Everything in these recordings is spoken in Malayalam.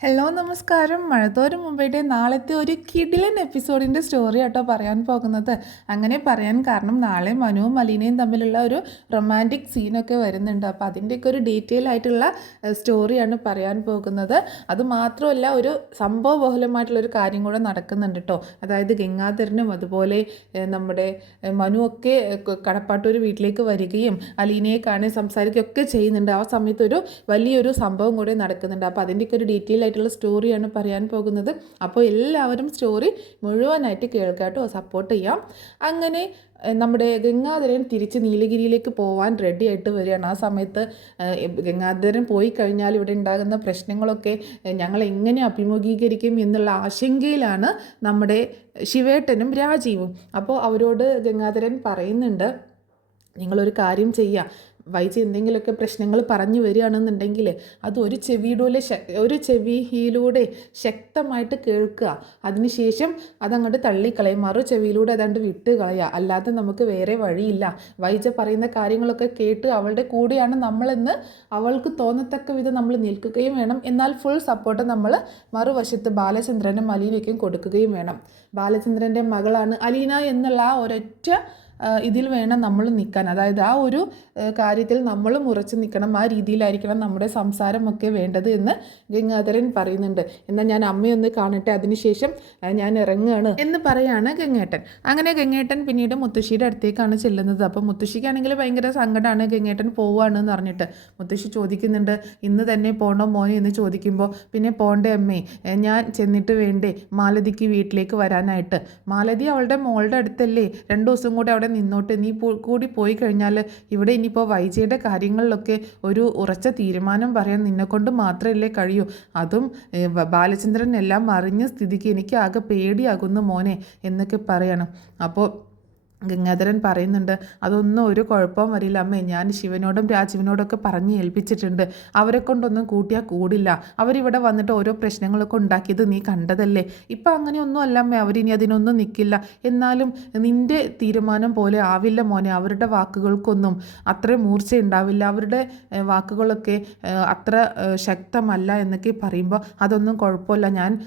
ഹലോ നമസ്കാരം. മഴത്തോരും മുമ്പയുടെ നാളത്തെ ഒരു കിടിലൻ എപ്പിസോഡിൻ്റെ സ്റ്റോറി ആട്ടോ പറയാൻ പോകുന്നത്. അങ്ങനെ പറയാൻ കാരണം നാളെ മനുവും മലീനയും തമ്മിലുള്ള ഒരു റൊമാൻറ്റിക് സീനൊക്കെ വരുന്നുണ്ട്. അപ്പോൾ അതിൻ്റെയൊക്കെ ഒരു ഡീറ്റെയിൽ ആയിട്ടുള്ള സ്റ്റോറിയാണ് പറയാൻ പോകുന്നത്. അതുമാത്രമല്ല, ഒരു സംഭവബഹുലമായിട്ടുള്ളൊരു കാര്യം കൂടെ നടക്കുന്നുണ്ട് കേട്ടോ. അതായത് ഗംഗാധരനും അതുപോലെ നമ്മുടെ മനുവൊക്കെ കടപ്പാട്ടൂർ വീട്ടിലേക്ക് വരികയും അലീനയെ കാണാൻ സംസാരിക്കുകയൊക്കെ ചെയ്യുന്നുണ്ട്. ആ സമയത്തൊരു വലിയൊരു സംഭവം കൂടെ നടക്കുന്നുണ്ട്. അപ്പോൾ അതിൻ്റെയൊക്കെ ഒരു ഡീറ്റെയിൽ ആയിട്ടുള്ള സ്റ്റോറിയാണ് പറയാൻ പോകുന്നത്. അപ്പോൾ എല്ലാവരും സ്റ്റോറി മുഴുവനായിട്ട് കേൾക്കാട്ടോ, സപ്പോർട്ട് ചെയ്യാം. അങ്ങനെ നമ്മുടെ ഗംഗാധരൻ തിരിച്ച് നീലഗിരിയിലേക്ക് പോകാൻ റെഡി ആയിട്ട് വരികയാണ്. ആ സമയത്ത് ഗംഗാധരൻ പോയി കഴിഞ്ഞാൽ ഇവിടെ ഉണ്ടാകുന്ന പ്രശ്നങ്ങളൊക്കെ ഞങ്ങൾ എങ്ങനെ അഭിമുഖീകരിക്കും എന്നുള്ള ആശങ്കയിലാണ് നമ്മുടെ ശിവേട്ടനും രാജീവും. അപ്പോൾ അവരോട് ഗംഗാധരൻ പറയുന്നുണ്ട്, നിങ്ങളൊരു കാര്യം ചെയ്യുക, വൈജി എന്തെങ്കിലുമൊക്കെ പ്രശ്നങ്ങൾ പറഞ്ഞു വരികയാണെന്നുണ്ടെങ്കിൽ അത് ഒരു ചെവിയിലൂടെ ശക്തമായിട്ട് കേൾക്കുക. അതിനുശേഷം അതങ്ങോട്ട് തള്ളിക്കളയും, മറു ചെവിയിലൂടെ അതാണ്ട് വിട്ട് കളയുക. അല്ലാതെ നമുക്ക് വേറെ വഴിയില്ല. വൈജ പറയുന്ന കാര്യങ്ങളൊക്കെ കേട്ട് അവളുടെ കൂടെയാണ് നമ്മളെന്ന് അവൾക്ക് തോന്നത്തക്ക വിധം നമ്മൾ നിൽക്കുകയും വേണം. എന്നാൽ ഫുൾ സപ്പോർട്ട് നമ്മൾ മറുവശത്ത് ബാലചന്ദ്രനും അലീനയ്ക്കും കൊടുക്കുകയും വേണം. ബാലചന്ദ്രൻ്റെ മകളാണ് അലീന എന്നുള്ള ആ ഒരൊറ്റ ഇതിൽ വേണം നമ്മൾ നിൽക്കാൻ. അതായത് ആ ഒരു കാര്യത്തിൽ നമ്മളും ഉറച്ചു നിൽക്കണം. ആ രീതിയിലായിരിക്കണം നമ്മുടെ സംസാരമൊക്കെ വേണ്ടത് എന്ന് ഗംഗാധരൻ പറയുന്നുണ്ട്. എന്നാൽ ഞാൻ അമ്മയൊന്ന് കാണട്ടെ, അതിനുശേഷം ഞാൻ ഇറങ്ങുകയാണ് എന്ന് പറയാണ് ഗംഗേട്ടൻ. അങ്ങനെ ഗംഗേട്ടൻ പിന്നീട് മുത്തശ്ശിയുടെ അടുത്തേക്കാണ് ചെല്ലുന്നത്. അപ്പോൾ മുത്തശ്ശിക്കാണെങ്കിൽ ഭയങ്കര സങ്കടമാണ് ഗംഗേട്ടൻ പോവുകയാണെന്ന് പറഞ്ഞിട്ട്. മുത്തശ്ശി ചോദിക്കുന്നുണ്ട്, ഇന്ന് തന്നെ പോകണോ മോനെ എന്ന് ചോദിക്കുമ്പോൾ, പിന്നെ പോണ്ടേ അമ്മേ, ഞാൻ ചെന്നിട്ട് വേണ്ടേ മാലതിക്ക് വീട്ടിലേക്ക് വരാനായിട്ട്. മാലതി അവളുടെ മോളുടെ അടുത്തല്ലേ, 2 ദിവസം കൂടെ അവിടെ നിന്നോട്ട്. നീ കൂടി പോയി കഴിഞ്ഞാൽ ഇവിടെ ഇനിയിപ്പോൾ വൈജയുടെ കാര്യങ്ങളിലൊക്കെ ഒരു ഉറച്ച തീരുമാനം പറയാൻ നിന്നെക്കൊണ്ട് മാത്രമല്ലേ കഴിയൂ. അതും ബാലചന്ദ്രൻ എല്ലാം അറിഞ്ഞ സ്ഥിതിക്ക് എനിക്ക് ആകെ പേടിയാകുന്നു മോനെ എന്നൊക്കെ പറയണം. അപ്പോൾ ഗംഗാധരൻ പറയുന്നുണ്ട്, അതൊന്നും ഒരു കുഴപ്പവും വരില്ല അമ്മേ, ഞാൻ ശിവനോടും രാജീവിനോടൊക്കെ പറഞ്ഞ് ഏൽപ്പിച്ചിട്ടുണ്ട്. അവരെ കൊണ്ടൊന്നും കൂട്ടിയാൽ കൂടില്ല. അവരിവിടെ വന്നിട്ട് ഓരോ പ്രശ്നങ്ങളൊക്കെ ഉണ്ടാക്കിയത് നീ കണ്ടതല്ലേ. ഇപ്പം അങ്ങനെയൊന്നും അല്ല അമ്മേ, അവരിനി അതിനൊന്നും നിൽക്കില്ല. എന്നാലും നിൻ്റെ തീരുമാനം പോലെ ആവില്ല മോനെ. അവരുടെ വാക്കുകൾക്കൊന്നും അത്ര മൂർച്ചയുണ്ടാവില്ല. അവരുടെ വാക്കുകളൊക്കെ അത്ര ശക്തമല്ല എന്നൊക്കെ പറയുമ്പോൾ, അതൊന്നും കുഴപ്പമില്ല, ഞാൻ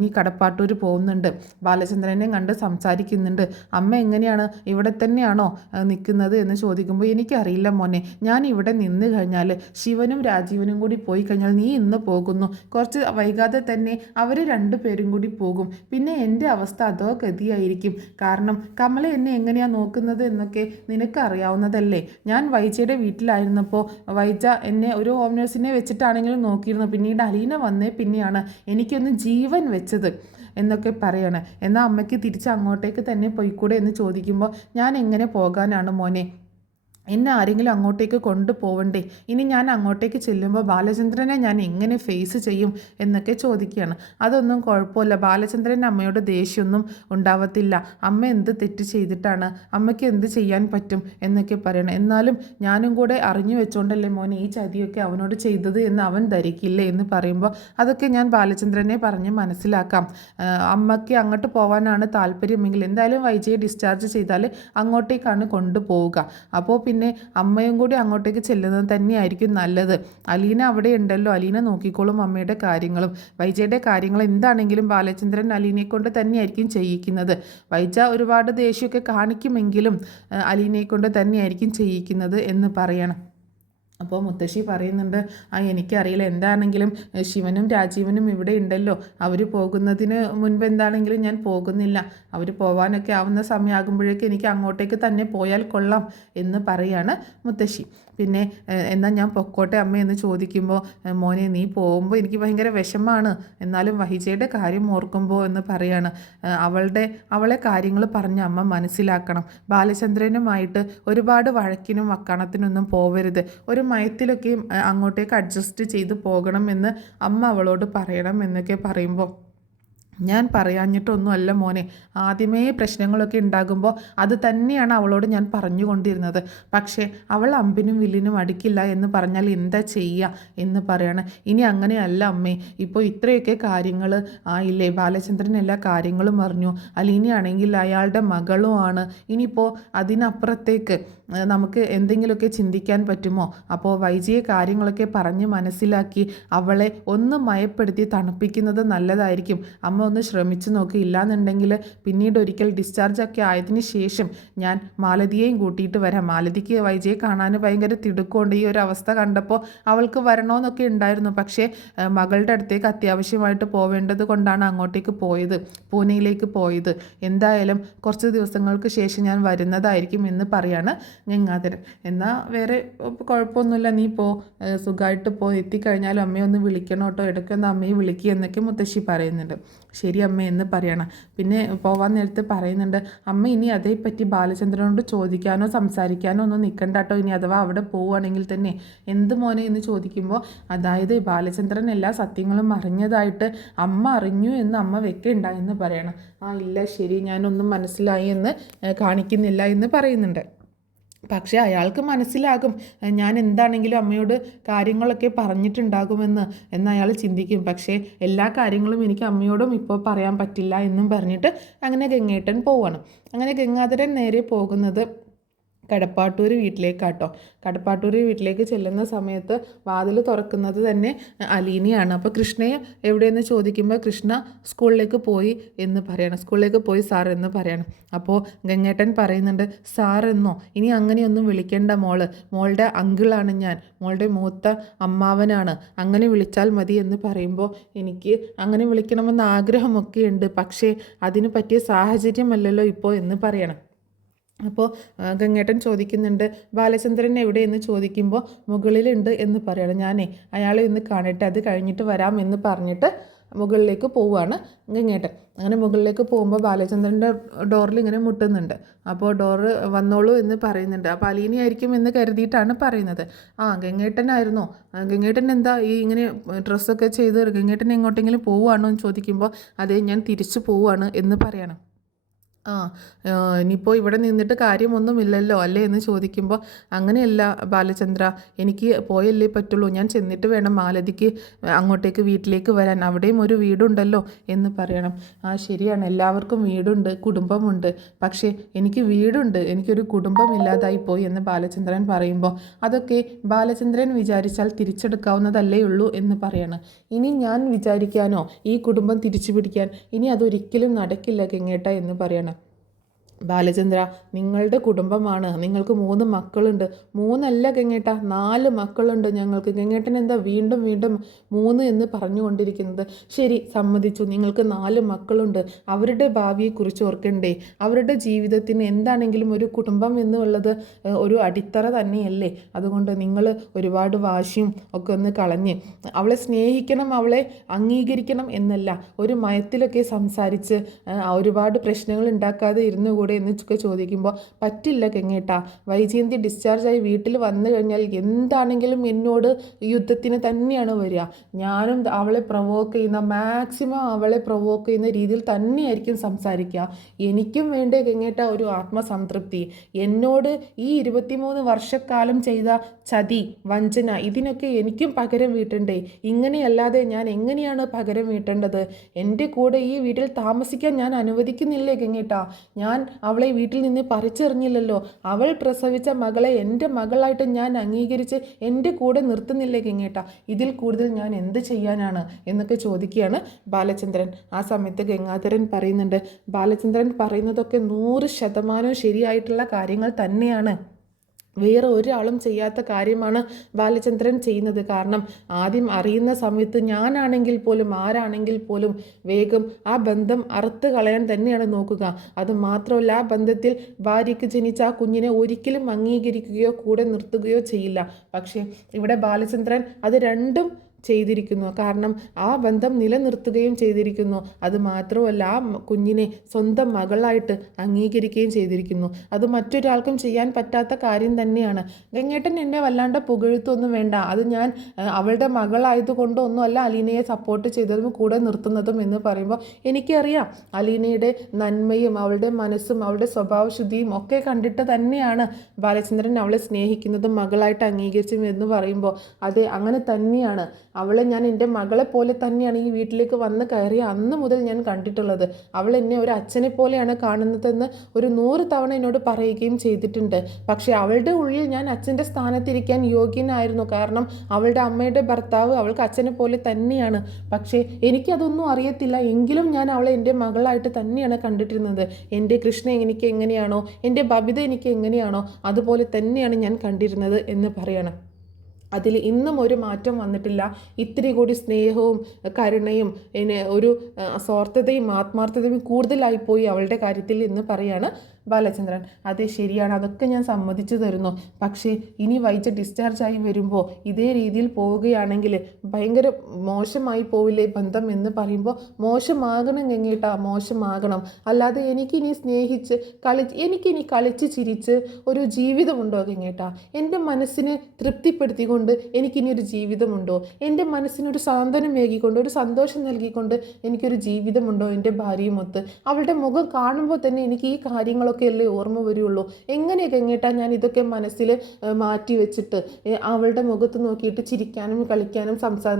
നീ കടപ്പാട്ടൂർ പോകുന്നുണ്ട്, ബാലചന്ദ്രനെ കണ്ട് സംസാരിക്കുന്നുണ്ട്. അമ്മ എങ്ങനെയാണ്, ഇവിടെ തന്നെയാണോ നിൽക്കുന്നത് എന്ന് ചോദിക്കുമ്പോൾ, എനിക്കറിയില്ല മോനെ, ഞാൻ ഇവിടെ നിന്ന് കഴിഞ്ഞാൽ ശിവനും രാജീവനും കൂടി പോയി കഴിഞ്ഞാൽ നീ ഇന്ന് പോകുന്നു, കുറച്ച് വൈകാതെ തന്നെ അവർ 2 പേരും കൂടി പോകും. പിന്നെ എൻ്റെ അവസ്ഥ അതോ ഗതിയായിരിക്കും. കാരണം കമല എന്നെ എങ്ങനെയാണ് നോക്കുന്നത് എന്നൊക്കെ നിനക്ക് അറിയാവുന്നതല്ലേ. ഞാൻ വൈജയുടെ വീട്ടിലായിരുന്നപ്പോൾ വൈജ എന്നെ ഒരു ഹോം നേഴ്സിനെ വെച്ചിട്ടാണെങ്കിലും നോക്കിയിരുന്നു. പിന്നീട് അലീന വന്നേ പിന്നെയാണ് എനിക്കൊന്ന് ജീവൻ വെച്ചത് എന്നൊക്കെ പറയാണ്. എന്നാൽ അമ്മയ്ക്ക് തിരിച്ച് അങ്ങോട്ടേക്ക് തന്നെ പോയിക്കൂടെ എന്ന് ചോദിക്കുമ്പോൾ, ഞാൻ എങ്ങനെ പോകാനാണ് മോനെ, എന്നെ ആരെങ്കിലും അങ്ങോട്ടേക്ക് കൊണ്ടുപോവണ്ടേ. ഇനി ഞാൻ അങ്ങോട്ടേക്ക് ചെല്ലുമ്പോൾ ബാലചന്ദ്രനെ ഞാൻ എങ്ങനെ ഫേസ് ചെയ്യും എന്നൊക്കെ ചോദിക്കുകയാണ്. അതൊന്നും കുഴപ്പമില്ല, ബാലചന്ദ്രൻ അമ്മയോട് ദേഷ്യമൊന്നും ഉണ്ടാവത്തില്ല. അമ്മ എന്ത് തെറ്റ് ചെയ്തിട്ടാണ്, അമ്മയ്ക്ക് എന്ത് ചെയ്യാൻ പറ്റും എന്നൊക്കെ പറയണം. എന്നാലും ഞാനും കൂടെ അറിഞ്ഞു വെച്ചോണ്ടല്ലേ മോനെ ഈ ചതിയൊക്കെ അവനോട് ചെയ്തത് എന്ന് അവൻ ധരിക്കില്ലേ എന്ന് പറയുമ്പോൾ, അതൊക്കെ ഞാൻ ബാലചന്ദ്രനെ പറഞ്ഞ് മനസ്സിലാക്കാം. അമ്മയ്ക്ക് അങ്ങോട്ട് പോകാനാണ് താല്പര്യമെങ്കിൽ എന്തായാലും വൈജയെ ഡിസ്ചാർജ് ചെയ്താൽ അങ്ങോട്ടേക്കാണ് കൊണ്ടുപോവുക. അപ്പോൾ പിന്നെ അമ്മയും കൂടി അങ്ങോട്ടേക്ക് ചെല്ലുന്നത് തന്നെയായിരിക്കും നല്ലത്. അലീന അവിടെ ഉണ്ടല്ലോ, അലീന നോക്കിക്കോളും അമ്മയുടെ കാര്യങ്ങളും. വൈജയുടെ കാര്യങ്ങൾ എന്താണെങ്കിലും ബാലചന്ദ്രൻ അലീനയെ കൊണ്ട് തന്നെയായിരിക്കും ചെയ്യിക്കുന്നത്. വൈജ ഒരുപാട് ദേഷ്യമൊക്കെ കാണിക്കുമെങ്കിലും അലീനയെ കൊണ്ട് തന്നെയായിരിക്കും ചെയ്യിക്കുന്നത് എന്ന് പറയണം. അപ്പോൾ മുത്തശ്ശി പറയുന്നുണ്ട്, എനിക്കറിയില്ല, എന്താണെങ്കിലും ശിവനും രാജീവനും ഇവിടെ ഉണ്ടല്ലോ, അവർ പോകുന്നതിന് മുൻപ് എന്താണെങ്കിലും ഞാൻ പോകുന്നില്ല. അവർ പോകാനൊക്കെ ആവുന്ന സമയമാകുമ്പോഴേക്കും എനിക്ക് അങ്ങോട്ടേക്ക് തന്നെ പോയാൽ കൊള്ളാം എന്ന് പറയാണ് മുത്തശ്ശി. പിന്നെ എന്നാൽ ഞാൻ പൊക്കോട്ടെ അമ്മ എന്ന് ചോദിക്കുമ്പോൾ, മോനെ നീ പോകുമ്പോൾ എനിക്ക് ഭയങ്കര വിഷമമാണ്, എന്നാലും വഹിജയുടെ കാര്യം ഓർക്കുമ്പോൾ എന്ന് പറയാണ്. അവളെ കാര്യങ്ങൾ പറഞ്ഞ് അമ്മ മനസ്സിലാക്കണം. ബാലചന്ദ്രനുമായിട്ട് ഒരുപാട് വഴക്കിനും വക്കാണത്തിനൊന്നും പോവരുത്. ഒരു മയത്തിലൊക്കെയും അങ്ങോട്ടേക്ക് അഡ്ജസ്റ്റ് ചെയ്ത് പോകണം എന്ന് അമ്മ അവളോട് പറയണം എന്നൊക്കെ പറയുമ്പോൾ, ഞാൻ പറയാഞ്ഞിട്ടൊന്നുമല്ല മോനെ. ആദ്യമേ പ്രശ്നങ്ങളൊക്കെ ഉണ്ടാകുമ്പോൾ അത് തന്നെയാണ് അവളോട് ഞാൻ പറഞ്ഞുകൊണ്ടിരുന്നത്. പക്ഷേ അവൾ അമ്പിനും വില്ലിനും അടുക്കില്ല എന്ന് പറഞ്ഞാൽ എന്താ ചെയ്യുക എന്ന് പറയാണ്. ഇനി അങ്ങനെയല്ല അമ്മേ, ഇപ്പോൾ ഇത്രയൊക്കെ കാര്യങ്ങൾ ആയില്ലേ, ബാലചന്ദ്രൻ എല്ലാ കാര്യങ്ങളും അറിഞ്ഞു. അലീനയാണെങ്കിൽ അയാളുടെ മകളുമാണ്. ഇനിയിപ്പോൾ അതിനപ്പുറത്തേക്ക് നമുക്ക് എന്തെങ്കിലുമൊക്കെ ചിന്തിക്കാൻ പറ്റുമോ? അപ്പോൾ വൈജിയെ കാര്യങ്ങളൊക്കെ പറഞ്ഞ് മനസ്സിലാക്കി അവളെ ഒന്ന് മയപ്പെടുത്തി തണുപ്പിക്കുന്നത് നല്ലതായിരിക്കും. അമ്മ ഒന്ന് ശ്രമിച്ചു നോക്കി. ഇല്ലാന്നുണ്ടെങ്കിൽ പിന്നീട് ഒരിക്കൽ ഡിസ്ചാർജൊക്കെ ആയതിനു ശേഷം ഞാൻ മാലതിയെയും കൂട്ടിയിട്ട് വരാം. മാലതിക്ക് വൈജയെ കാണാൻ ഭയങ്കര തിടുക്കമുണ്ട്. ഈ ഒരു അവസ്ഥ കണ്ടപ്പോൾ അവൾക്ക് വരണമെന്നൊക്കെ ഉണ്ടായിരുന്നു. പക്ഷേ മകളുടെ അടുത്തേക്ക് അത്യാവശ്യമായിട്ട് പോവേണ്ടത് കൊണ്ടാണ് അങ്ങോട്ടേക്ക് പോയത്, പൂനെയിലേക്ക് പോയത്. എന്തായാലും കുറച്ച് ദിവസങ്ങൾക്ക് ശേഷം ഞാൻ വരുന്നതായിരിക്കും എന്ന് പറയാണ് ഗംഗാധരൻ. എന്നാൽ വേറെ കുഴപ്പമൊന്നുമില്ല, നീ പോ, സുഖമായിട്ട് പോ. എത്തിക്കഴിഞ്ഞാലും അമ്മയെ ഒന്ന് വിളിക്കണം കേട്ടോ, ഇടയ്ക്കൊന്ന് അമ്മയെ വിളിക്കുക എന്നൊക്കെ മുത്തശ്ശി പറയുന്നുണ്ട്. ശരി അമ്മ എന്ന് പറയണം. പിന്നെ പോവാൻ നേരത്ത് പറയുന്നുണ്ട്, അമ്മ ഇനി അതേപ്പറ്റി ബാലചന്ദ്രനോട് ചോദിക്കാനോ സംസാരിക്കാനോ ഒന്നും നിൽക്കണ്ട കേട്ടോ. ഇനി അഥവാ അവിടെ പോവുകയാണെങ്കിൽ തന്നെ എന്ത് മോനെ എന്ന് ചോദിക്കുമ്പോൾ, അതായത് ബാലചന്ദ്രൻ എല്ലാ സത്യങ്ങളും അറിഞ്ഞതായിട്ട് അമ്മ അറിഞ്ഞു എന്ന് അമ്മ വെക്കണ്ട എന്ന് പറയണം. ഇല്ല ശരി, ഞാനൊന്നും മനസ്സിലായി എന്ന് കാണിക്കുന്നില്ല എന്ന് പറയുന്നുണ്ട്. പക്ഷേ അയാൾക്ക് മനസ്സിലാകും ഞാൻ എന്താണെങ്കിലും അമ്മയോട് കാര്യങ്ങളൊക്കെ പറഞ്ഞിട്ടുണ്ടാകുമെന്ന് അയാൾ ചിന്തിക്കും. പക്ഷേ എല്ലാ കാര്യങ്ങളും എനിക്ക് അമ്മയോടും ഇപ്പോൾ പറയാൻ പറ്റില്ല എന്നും പറഞ്ഞിട്ട് അങ്ങനെ ഗംഗേട്ടൻ പോവാണ്. അങ്ങനെ ഗംഗാധരൻ നേരെ പോകുന്നത് കടപ്പാട്ടൂർ വീട്ടിലേക്കാട്ടോ. കടപ്പാട്ടൂർ വീട്ടിലേക്ക് ചെല്ലുന്ന സമയത്ത് വാതിൽ തുറക്കുന്നത് തന്നെ അലീനയാണ്. അപ്പോൾ കൃഷ്ണയെ എവിടെയെന്ന് ചോദിക്കുമ്പോൾ കൃഷ്ണ സ്കൂളിലേക്ക് പോയി എന്ന് പറയണം. സ്കൂളിലേക്ക് പോയി സാർ എന്ന് പറയണം. അപ്പോൾ ഗംഗേട്ടൻ പറയുന്നുണ്ട്, സാറെന്നോ? ഇനി അങ്ങനെയൊന്നും വിളിക്കേണ്ട മോളുടെ അങ്കിളാണ് ഞാൻ, മോളുടെ മൂത്ത അമ്മാവനാണ്, അങ്ങനെ വിളിച്ചാൽ മതി എന്ന് പറയുമ്പോൾ എനിക്ക് അങ്ങനെ വിളിക്കണമെന്ന് ആഗ്രഹമൊക്കെ ഉണ്ട്, പക്ഷേ അതിന് പറ്റിയ സാഹചര്യമല്ലല്ലോ ഇപ്പോൾ എന്ന് പറയണം. അപ്പോൾ ഗംഗേട്ടൻ ചോദിക്കുന്നുണ്ട്, ബാലചന്ദ്രൻ എവിടെയെന്ന് ചോദിക്കുമ്പോൾ മുകളിലുണ്ട് എന്ന് പറയണം. ഞാനേ അയാളെ ഒന്ന് കാണട്ടെ, അത് കഴിഞ്ഞിട്ട് വരാം എന്ന് പറഞ്ഞിട്ട് മുകളിലേക്ക് പോവുകയാണ് ഗംഗേട്ടൻ. അങ്ങനെ മുകളിലേക്ക് പോകുമ്പോൾ ബാലചന്ദ്രൻ്റെ ഡോറിൽ ഇങ്ങനെ മുട്ടുന്നുണ്ട്. അപ്പോൾ ഡോറ് വന്നോളൂ എന്ന് പറയുന്നുണ്ട്. അപ്പോൾ അലീനയായിരിക്കും എന്ന് കരുതിയിട്ടാണ് പറയുന്നത്. ഗംഗേട്ടനായിരുന്നോ? ഗംഗേട്ടൻ എന്താ ഈ ഇങ്ങനെ ഡ്രസ്സൊക്കെ ചെയ്ത് ഗംഗേട്ടൻ എങ്ങോട്ടെങ്കിലും പോവുകയാണോ എന്ന് ചോദിക്കുമ്പോൾ, അതെ ഞാൻ തിരിച്ചു പോവുകയാണ് എന്ന് പറയണം. ഇനിയിപ്പോൾ ഇവിടെ നിന്നിട്ട് കാര്യമൊന്നുമില്ലല്ലോ അല്ലേ എന്ന് ചോദിക്കുമ്പോൾ, അങ്ങനെയല്ല ബാലചന്ദ്ര, എനിക്ക് പോയല്ലേ പറ്റുള്ളൂ, ഞാൻ ചെന്നിട്ട് വേണം മാലതിക്ക് അങ്ങോട്ടേക്ക് വീട്ടിലേക്ക് വരാൻ, അവിടെയും ഒരു വീടുണ്ടല്ലോ എന്ന് പറയണം. ശരിയാണ്, എല്ലാവർക്കും വീടുണ്ട്, കുടുംബമുണ്ട്, പക്ഷേ എനിക്ക് വീടുണ്ട്, എനിക്കൊരു കുടുംബമില്ലാതായി പോയി എന്ന് ബാലചന്ദ്രൻ പറയുമ്പോൾ, അതൊക്കെ ബാലചന്ദ്രൻ വിചാരിച്ചാൽ തിരിച്ചെടുക്കാവുന്നതല്ലേ ഉള്ളൂ എന്ന് പറയണം. ഇനി ഞാൻ വിചാരിക്കാനോ ഈ കുടുംബം തിരിച്ചു പിടിക്കാൻ? ഇനി അതൊരിക്കലും നടക്കില്ല ഗംഗേട്ട എന്ന് പറയണം. ബാലചന്ദ്ര, നിങ്ങളുടെ കുടുംബമാണ്, നിങ്ങൾക്ക് 3 മക്കളുണ്ട്. 3 ഗംഗേട്ട, 4 മക്കളുണ്ട് ഞങ്ങൾക്ക്. ഗംഗേട്ടൻ എന്താ വീണ്ടും വീണ്ടും 3 എന്ന് പറഞ്ഞുകൊണ്ടിരിക്കുന്നത്? ശരി, സമ്മതിച്ചു, നിങ്ങൾക്ക് 4 മക്കളുണ്ട്. അവരുടെ ഭാവിയെക്കുറിച്ച് ഓർക്കണ്ടേ? അവരുടെ ജീവിതത്തിന് എന്താണെങ്കിലും ഒരു കുടുംബം എന്നുള്ളത് ഒരു അടിത്തറ തന്നെയല്ലേ? അതുകൊണ്ട് നിങ്ങൾ ഒരുപാട് വാശിയും ഒക്കെ ഒന്ന് കളഞ്ഞ് അവളെ സ്നേഹിക്കണം, അവളെ അംഗീകരിക്കണം എന്നല്ല, ഒരു മയത്തിലൊക്കെ സംസാരിച്ച് ഒരുപാട് പ്രശ്നങ്ങൾ ഉണ്ടാക്കാതെ ഇരുന്നുകൂടെ എന്നൊക്കെ ചോദിക്കുമ്പോൾ, പറ്റില്ല ഗംഗേട്ടാ, വൈജയന്തി ഡിസ്ചാർജായി വീട്ടിൽ വന്നു കഴിഞ്ഞാൽ എന്താണെങ്കിലും എന്നോട് യുദ്ധത്തിന് തന്നെയാണ് വരിക. ഞാനും അവളെ മാക്സിമം അവളെ പ്രൊവോക്ക് ചെയ്യുന്ന രീതിയിൽ തന്നെയായിരിക്കും സംസാരിക്കുക. എനിക്കും വേണ്ടേ ഗംഗേട്ടാ ഒരു ആത്മസംതൃപ്തി. എന്നോട് ഈ 23 വർഷക്കാലം ചെയ്ത ചതി, വഞ്ചന, ഇതിനൊക്കെ എനിക്കും പകരം വീട്ടണ്ടേ? ഇങ്ങനെയല്ലാതെ ഞാൻ എങ്ങനെയാണ് പകരം വീട്ടേണ്ടത്? എൻ്റെ കൂടെ ഈ വീട്ടിൽ താമസിക്കാൻ ഞാൻ അനുവദിക്കുന്നില്ലേ ഗംഗേട്ടാ? ഞാൻ അവളെ വീട്ടിൽ നിന്ന് പറിച്ചെറിഞ്ഞില്ലല്ലോ. അവൾ പ്രസവിച്ച മകളെ എൻ്റെ മകളായിട്ട് ഞാൻ അംഗീകരിച്ച് എൻ്റെ കൂടെ നിർത്തുന്നില്ലേ ഗംഗേട്ട? ഇതിൽ കൂടുതൽ ഞാൻ എന്ത് ചെയ്യാനാണ് എന്നൊക്കെ ചോദിക്കുകയാണ് ബാലചന്ദ്രൻ. ആ സമയത്ത് ഗംഗാധരൻ പറയുന്നുണ്ട്, ബാലചന്ദ്രൻ പറയുന്നതൊക്കെ 100% ശരിയായിട്ടുള്ള കാര്യങ്ങൾ തന്നെയാണ്. വേറെ ഒരാളും ചെയ്യാത്ത കാര്യമാണ് ബാലചന്ദ്രൻ ചെയ്യുന്നത്. കാരണം ആദ്യം അറിയുന്ന സമയത്ത് ഞാനാണെങ്കിൽ പോലും ആരാണെങ്കിൽ പോലും വേഗം ആ ബന്ധം അറുത്ത് കളയാൻ തന്നെയാണ് നോക്കുക. അത് മാത്രമല്ല, ആ ബന്ധത്തിൽ ഭാര്യയ്ക്ക് ജനിച്ച ആ കുഞ്ഞിനെ ഒരിക്കലും അംഗീകരിക്കുകയോ കൂടെ നിർത്തുകയോ ചെയ്യില്ല. പക്ഷേ ഇവിടെ ബാലചന്ദ്രൻ അത് രണ്ടും ചെയ്തിരിക്കുന്നു. കാരണം ആ ബന്ധം നിലനിർത്തുകയും ചെയ്തിരിക്കുന്നു. അത് മാത്രമല്ല, ആ കുഞ്ഞിനെ സ്വന്തം മകളായിട്ട് അംഗീകരിക്കുകയും ചെയ്തിരിക്കുന്നു. അത് മറ്റൊരാൾക്കും ചെയ്യാൻ പറ്റാത്ത കാര്യം തന്നെയാണ്. ഗംഗേട്ടൻ എന്നെ വല്ലാണ്ട് പുകഴ്ത്തൊന്നും വേണ്ട. അത് ഞാൻ അവളുടെ മകളായതുകൊണ്ടൊന്നുമല്ല അലീനയെ സപ്പോർട്ട് ചെയ്തതും കൂടെ നിർത്തുന്നതും എന്ന് പറയുമ്പോൾ എനിക്കറിയാം അലീനയുടെ നന്മയും അവളുടെ മനസ്സും അവളുടെ സ്വഭാവശുദ്ധിയും ഒക്കെ കണ്ടിട്ട് തന്നെയാണ് ബാലചന്ദ്രൻ അവളെ സ്നേഹിക്കുന്നതും മകളായിട്ട് അംഗീകരിച്ചും എന്ന് പറയുമ്പോൾ അത് അങ്ങനെ തന്നെയാണ്. അവളെ ഞാൻ എൻ്റെ മകളെ പോലെ തന്നെയാണ് ഈ വീട്ടിലേക്ക് വന്ന് കയറിയ അന്ന് മുതൽ ഞാൻ കണ്ടിട്ടുള്ളത്. അവൾ എന്നെ ഒരു അച്ഛനെ പോലെയാണ് കാണുന്നതെന്ന് ഒരു 100 തവണ എന്നോട് പറയുകയും ചെയ്തിട്ടുണ്ട്. പക്ഷേ അവളുടെ ഉള്ളിൽ ഞാൻ അച്ഛൻ്റെ സ്ഥാനത്തിരിക്കാൻ യോഗ്യനായിരുന്നു. കാരണം അവളുടെ അമ്മയുടെ ഭർത്താവ് അവൾക്ക് അച്ഛനെ പോലെ തന്നെയാണ്. പക്ഷേ എനിക്കതൊന്നും അറിയത്തില്ല. എങ്കിലും ഞാൻ അവളെ എൻ്റെ മകളായിട്ട് തന്നെയാണ് കണ്ടിട്ടിരുന്നത്. എൻ്റെ കൃഷ്ണ എനിക്ക് എങ്ങനെയാണോ, എൻ്റെ ബബിത എനിക്ക് എങ്ങനെയാണോ അതുപോലെ തന്നെയാണ് ഞാൻ കണ്ടിരുന്നത് എന്ന് പറയണം. അതിൽ ഇന്നും ഒരു മാറ്റം വന്നിട്ടില്ല. ഇത്തിരി കൂടി സ്നേഹവും കരുണയും ഒരു സ്വാർത്ഥതയും ആത്മാർത്ഥതയും കൂടുതലായിപ്പോയി അവളുടെ കാര്യത്തിൽ എന്ന് പറയാണ് ബാലചന്ദ്രൻ. അതെ, ശരിയാണ്, അതൊക്കെ ഞാൻ സമ്മതിച്ചു തരുന്നു. പക്ഷേ ഇനി വൈകിട്ട് ഡിസ്ചാർജായി വരുമ്പോൾ ഇതേ രീതിയിൽ പോവുകയാണെങ്കിൽ ഭയങ്കര മോശമായി പോവില്ലേ ബന്ധം എന്ന് പറയുമ്പോൾ മോശമാകണം ഗംഗേട്ടാ, മോശമാകണം. അല്ലാതെ എനിക്കിനി സ്നേഹിച്ച് എനിക്കിനി കളിച്ച് ചിരിച്ച് ഒരു ജീവിതമുണ്ടോ ഗംഗേട്ടാ? എൻ്റെ മനസ്സിനെ തൃപ്തിപ്പെടുത്തിക്കൊണ്ട് എനിക്കിനി ഒരു ജീവിതമുണ്ടോ? എൻ്റെ മനസ്സിനൊരു സാന്ത്വനമേകിക്കൊണ്ട് ഒരു സന്തോഷം നൽകിക്കൊണ്ട് എനിക്കൊരു ജീവിതമുണ്ടോ എൻ്റെ ഭാര്യയുമൊത്ത്? അവളുടെ മുഖം കാണുമ്പോൾ തന്നെ എനിക്ക് ഈ കാര്യങ്ങളൊക്കെ അല്ലേ ഓർമ്മ വരുള്ളൂ. എങ്ങനെ ഗംഗേട്ടാ ഞാൻ ഇതൊക്കെ മനസ്സിൽ മാറ്റി വെച്ചിട്ട് അവളുടെ മുഖത്ത് നോക്കിയിട്ട് ചിരിക്കാനും കളിക്കാനും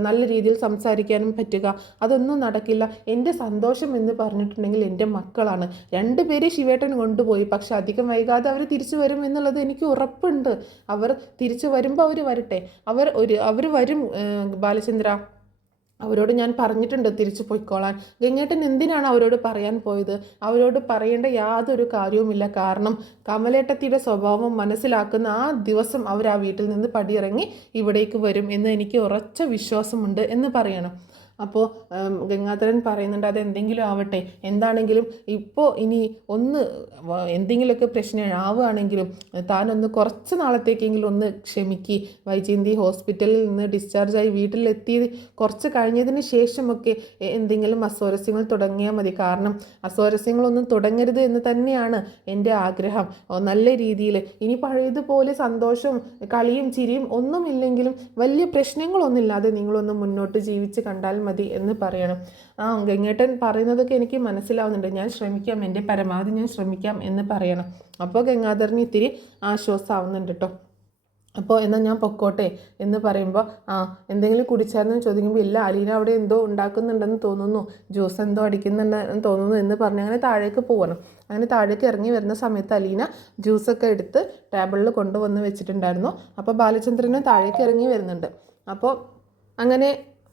നല്ല രീതിയിൽ സംസാരിക്കാനും പറ്റുക? അതൊന്നും നടക്കില്ല. എൻ്റെ സന്തോഷം എന്ന് പറഞ്ഞിട്ടുണ്ടെങ്കിൽ എൻ്റെ മക്കളാണ്. 2 പേരെ ശിവേട്ടൻ കൊണ്ടുപോയി. പക്ഷെ അധികം വൈകാതെ അവർ തിരിച്ചു വരും എന്നുള്ളത് എനിക്ക് ഉറപ്പുണ്ട്. അവർ തിരിച്ചു വരുമ്പോൾ അവർ വരട്ടെ. അവർ വരും ബാലചന്ദ്ര. അവരോട് ഞാൻ പറഞ്ഞിട്ടുണ്ട് തിരിച്ചു പോയിക്കോളാൻ. ഗംഗേട്ടൻ എന്തിനാണ് അവരോട് പറയാൻ പോയത്? അവരോട് പറയേണ്ട യാതൊരു കാര്യവുമില്ല. കാരണം കമലേട്ടത്തിയുടെ സ്വഭാവം മനസ്സിലാക്കുന്ന ആ ദിവസം അവർ ആ വീട്ടിൽ നിന്ന് പടിയിറങ്ങി ഇവിടേക്ക് വരും എന്ന് എനിക്ക് ഉറച്ച വിശ്വാസമുണ്ട് എന്ന് പറയണം. അപ്പോൾ ഗംഗാധരൻ പറയുന്നുണ്ട് അതെന്തെങ്കിലും ആവട്ടെ, എന്താണെങ്കിലും ഇപ്പോൾ ഇനി ഒന്ന് എന്തെങ്കിലുമൊക്കെ പ്രശ്നം ആവുകയാണെങ്കിലും താനൊന്ന് കുറച്ച് നാളത്തേക്കെങ്കിലും ഒന്ന് ക്ഷമിക്ക്. വൈജയന്തി ഹോസ്പിറ്റലിൽ നിന്ന് ഡിസ്ചാർജായി വീട്ടിലെത്തി കുറച്ച് കഴിഞ്ഞതിന് ശേഷമൊക്കെ എന്തെങ്കിലും അസ്വാരസ്യങ്ങൾ തുടങ്ങിയാൽ മതി. കാരണം അസ്വാരസ്യങ്ങളൊന്നും തുടങ്ങരുത് എന്ന് തന്നെയാണ് എൻ്റെ ആഗ്രഹം. നല്ല രീതിയിൽ ഇനി പഴയതുപോലെ സന്തോഷവും കളിയും ചിരിയും ഒന്നുമില്ലെങ്കിലും വലിയ പ്രശ്നങ്ങളൊന്നുമില്ലാതെ നിങ്ങളൊന്ന് മുന്നോട്ട് ജീവിച്ച് കണ്ടാൽ മതി എന്ന് പറയണം. ഗംഗേട്ടൻ പറയുന്നതൊക്കെ എനിക്ക് മനസ്സിലാവുന്നുണ്ട്. ഞാൻ ശ്രമിക്കാം, എൻ്റെ പരമാവധി ഞാൻ ശ്രമിക്കാം എന്ന് പറയണം. അപ്പോൾ ഗംഗാധരന് ഇത്തിരി ആശ്വാസമാവുന്നുണ്ട് കേട്ടോ. അപ്പോൾ എന്നാൽ ഞാൻ പൊക്കോട്ടെ എന്ന് പറയുമ്പോൾ എന്തെങ്കിലും കുടിച്ചായിരുന്നു ചോദിക്കുമ്പോൾ ഇല്ല, അലീന അവിടെ എന്തോ ഉണ്ടാക്കുന്നുണ്ടെന്ന് തോന്നുന്നു, ജ്യൂസ് എന്തോ അടിക്കുന്നുണ്ടെന്ന് തോന്നുന്നു എന്ന് പറഞ്ഞ് അങ്ങനെ താഴേക്ക് പോകണം. അങ്ങനെ താഴേക്ക് ഇറങ്ങി വരുന്ന സമയത്ത് അലീന ജ്യൂസൊക്കെ എടുത്ത് ടേബിളിൽ കൊണ്ടുവന്ന് വെച്ചിട്ടുണ്ടായിരുന്നു. അപ്പോൾ ബാലചന്ദ്രനും താഴേക്ക് ഇറങ്ങി വരുന്നുണ്ട്. അപ്പോൾ അങ്ങനെ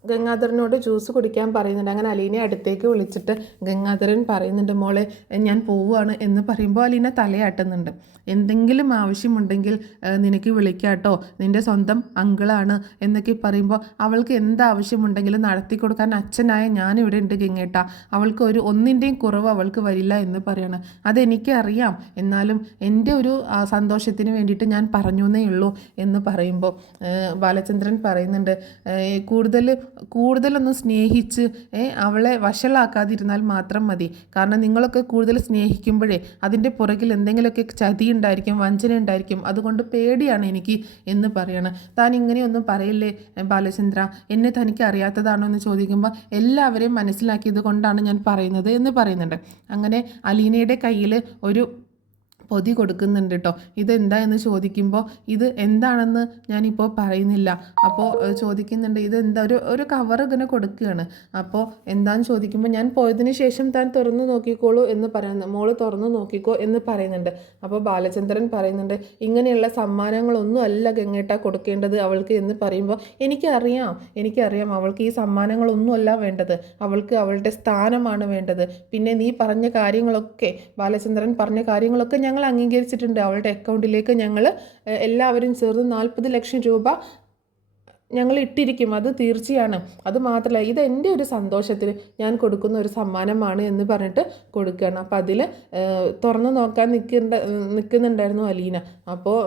ഗംഗാധരനോട് ജ്യൂസ് കുടിക്കാൻ പറയുന്നുണ്ട്. അങ്ങനെ അലീനെ അടുത്തേക്ക് വിളിച്ചിട്ട് ഗംഗാധരൻ പറയുന്നുണ്ട് മോളെ ഞാൻ പോവുകയാണ് എന്ന് പറയുമ്പോൾ അലീന തലയാട്ടുന്നുണ്ട്. എന്തെങ്കിലും ആവശ്യമുണ്ടെങ്കിൽ നിനക്ക് വിളിക്കാട്ടോ, നിൻ്റെ സ്വന്തം അങ്കിളാണ് എന്നൊക്കെ പറയുമ്പോൾ അവൾക്ക് എന്താവശ്യമുണ്ടെങ്കിലും നടത്തി കൊടുക്കാൻ അച്ഛനായ ഞാനിവിടെ ഉണ്ട് ഗംഗേട്ടാ, അവൾക്ക് ഒന്നിൻ്റെയും കുറവ് അവൾക്ക് വരില്ല എന്ന് പറയാണ്. അതെനിക്ക് അറിയാം, എന്നാലും എൻ്റെ ഒരു സന്തോഷത്തിന് വേണ്ടിയിട്ട് ഞാൻ പറഞ്ഞു എന്നേ ഉള്ളൂ എന്ന് പറയുമ്പോൾ ബാലചന്ദ്രൻ പറയുന്നുണ്ട് കൂടുതലൊന്നും സ്നേഹിച്ച് അവളെ വഷളാക്കാതിരുന്നാൽ മാത്രം മതി. കാരണം നിങ്ങളൊക്കെ കൂടുതൽ സ്നേഹിക്കുമ്പോഴേ അതിൻ്റെ പുറകിൽ എന്തെങ്കിലുമൊക്കെ ചതി ഉണ്ടായിരിക്കും, വഞ്ചന ഉണ്ടായിരിക്കും. അതുകൊണ്ട് പേടിയാണ് എനിക്ക് എന്ന് പറയണം. താൻ ഇങ്ങനെയൊന്നും പറയില്ലേ ബാലചന്ദ്ര, എന്നെ തനിക്ക് അറിയാത്തതാണോ എന്ന് ചോദിക്കുമ്പോൾ എല്ലാവരെയും മനസ്സിലാക്കിയത് കൊണ്ടാണ് ഞാൻ പറയുന്നത് എന്ന് പറയുന്നുണ്ട്. അങ്ങനെ അലീനയുടെ കയ്യിൽ ഒരു പൊതി കൊടുക്കുന്നുണ്ട് കേട്ടോ. ഇതെന്താ എന്ന് ചോദിക്കുമ്പോൾ ഇത് എന്താണെന്ന് ഞാനിപ്പോൾ പറയുന്നില്ല. അപ്പോൾ ചോദിക്കുന്നുണ്ട് ഇതെന്താ, ഒരു കവർ ഇങ്ങനെ കൊടുക്കുകയാണ്. അപ്പോൾ എന്താണെന്ന് ചോദിക്കുമ്പോൾ ഞാൻ പോയതിന് ശേഷം താൻ തുറന്നു നോക്കിക്കോളൂ എന്ന് പറയുന്നു, മോള് തുറന്നു നോക്കിക്കോ എന്ന് പറയുന്നുണ്ട്. അപ്പോൾ ബാലചന്ദ്രൻ പറയുന്നുണ്ട് ഇങ്ങനെയുള്ള സമ്മാനങ്ങളൊന്നും അല്ല ഗംഗേട്ട കൊടുക്കേണ്ടത് അവൾക്ക് എന്ന് പറയുമ്പോൾ എനിക്കറിയാം അവൾക്ക് ഈ സമ്മാനങ്ങളൊന്നും അല്ല വേണ്ടത്, അവൾക്ക് അവളുടെ സ്ഥാനമാണ് വേണ്ടത്. പിന്നെ നീ പറഞ്ഞ കാര്യങ്ങളൊക്കെ, ബാലചന്ദ്രൻ പറഞ്ഞ കാര്യങ്ങളൊക്കെ ഞങ്ങൾ അംഗീകരിച്ചിട്ടുണ്ട്. അവളുടെ അക്കൗണ്ടിലേക്ക് ഞങ്ങൾ എല്ലാവരും ചേർന്ന് 40 ലക്ഷം രൂപ ഞങ്ങൾ ഇട്ടിരിക്കും, അത് തീർച്ചയാണ്. അത് മാത്രമല്ല, ഇത് എൻ്റെ ഒരു സന്തോഷത്തിന് ഞാൻ കൊടുക്കുന്ന ഒരു സമ്മാനമാണ് എന്ന് പറഞ്ഞിട്ട് കൊടുക്കുകയാണ്. അപ്പോൾ അതിൽ തുറന്ന് നോക്കാൻ നിൽക്കുന്നുണ്ടായിരുന്നു അലീന. അപ്പോൾ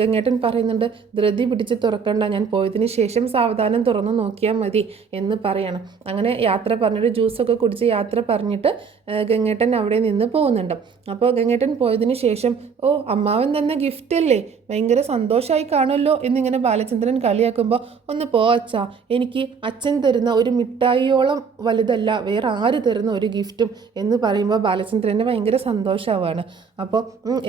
ഗംഗേട്ടൻ പറയുന്നുണ്ട്, ധൃതി പിടിച്ച് തുറക്കണ്ട, ഞാൻ പോയതിന് ശേഷം സാവധാനം തുറന്ന് നോക്കിയാൽ മതി എന്ന് പറയണം. അങ്ങനെ യാത്ര പറഞ്ഞിട്ട് ജ്യൂസൊക്കെ കുടിച്ച് യാത്ര പറഞ്ഞിട്ട് ഗംഗേട്ടൻ അവിടെ നിന്ന് പോകുന്നുണ്ട്. അപ്പോൾ ഗംഗേട്ടൻ പോയതിന് ശേഷം, ഓ അമ്മാവൻ തന്ന ഗിഫ്റ്റ് അല്ലേ, ഭയങ്കര സന്തോഷമായി കാണുമല്ലോ എന്നിങ്ങനെ ബാലചന്ദ്രൻ കളിയാക്കുമ്പോൾ, ഒന്ന് പോ അച്ഛാ, എനിക്ക് അച്ഛൻ തരുന്ന ഒരു മിഠായിയോളം വലുതല്ല വേറെ ആര് തരുന്ന ഒരു ഗിഫ്റ്റും എന്ന് പറയുമ്പോൾ ബാലചന്ദ്രന് ഭയങ്കര സന്തോഷമാവാണ്. അപ്പോൾ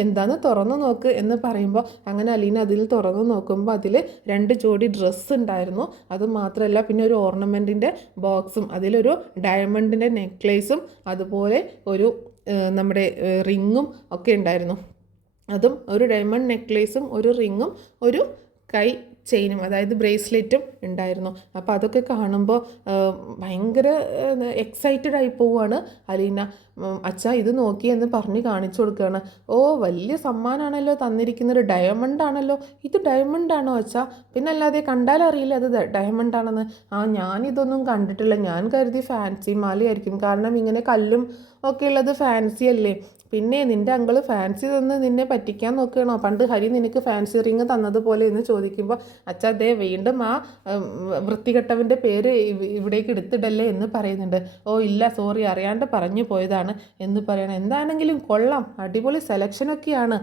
എന്താന്ന് തുറന്നു നോക്ക് എന്ന് പറയുമ്പോൾ അങ്ങനെ അലീന അതിൽ തുറന്നു നോക്കുമ്പോൾ അതിൽ 2 ജോഡി ഡ്രസ്സ് ഉണ്ടായിരുന്നു. അത് മാത്രമല്ല പിന്നെ ഒരു ഓർണമെൻറ്റിൻ്റെ ബോക്സും അതിലൊരു ഡയമണ്ടിൻ്റെ നെക്ലേസും അതുപോലെ ഒരു നമ്മുടെ റിങ്ങും ഒക്കെ ഉണ്ടായിരുന്നു. അതും ഒരു ഡയമണ്ട് നെക്ലേസും ഒരു റിങ്ങും ഒരു കൈ ചെയിനും അതായത് ബ്രേസ്ലെറ്റും ഉണ്ടായിരുന്നു. അപ്പോൾ അതൊക്കെ കാണുമ്പോൾ ഭയങ്കര എക്സൈറ്റഡ് ആയി പോവുകയാണ് അലീന. അച്ഛാ ഇത് നോക്കി എന്ന് പറഞ്ഞ് കാണിച്ചു കൊടുക്കുകയാണ്. ഓ വലിയ സമ്മാനമാണല്ലോ തന്നിരിക്കുന്നത്, ഡയമണ്ട് ആണല്ലോ. ഇത് ഡയമണ്ട് ആണോ അച്ഛാ? പിന്നെ അല്ലാതെ കണ്ടാലറിയില്ല അത് ഡയമണ്ട് ആണെന്ന്. ഞാനിതൊന്നും കണ്ടിട്ടില്ല, ഞാൻ കരുതി ഫാൻസി മാലയായിരിക്കും, കാരണം ഇങ്ങനെ കല്ലും ഒക്കെ ഉള്ളത് ഫാൻസി അല്ലേ. പിന്നെ നിൻ്റെ അങ്കിള് ഫാൻസി തന്ന് നിന്നെ പറ്റിക്കാൻ നോക്കുകയാണോ? പണ്ട് ഹരി നിനക്ക് ഫാൻസി റിങ് തന്നതുപോലെ എന്ന് ചോദിക്കുമ്പോൾ, അച്ഛാ ദേ വീണ്ടും ആ വൃത്തികെട്ടവൻ്റെ പേര് ഇവിടേക്ക് എടുത്തിടല്ലേ എന്ന് പറയുന്നുണ്ട്. ഓ ഇല്ല സോറി, അറിയാണ്ട് പറഞ്ഞു പോയതാണ് എന്ന് പറയണം. എന്താണെങ്കിലും കൊള്ളാം, അടിപൊളി സെലക്ഷനൊക്കെയാണ്,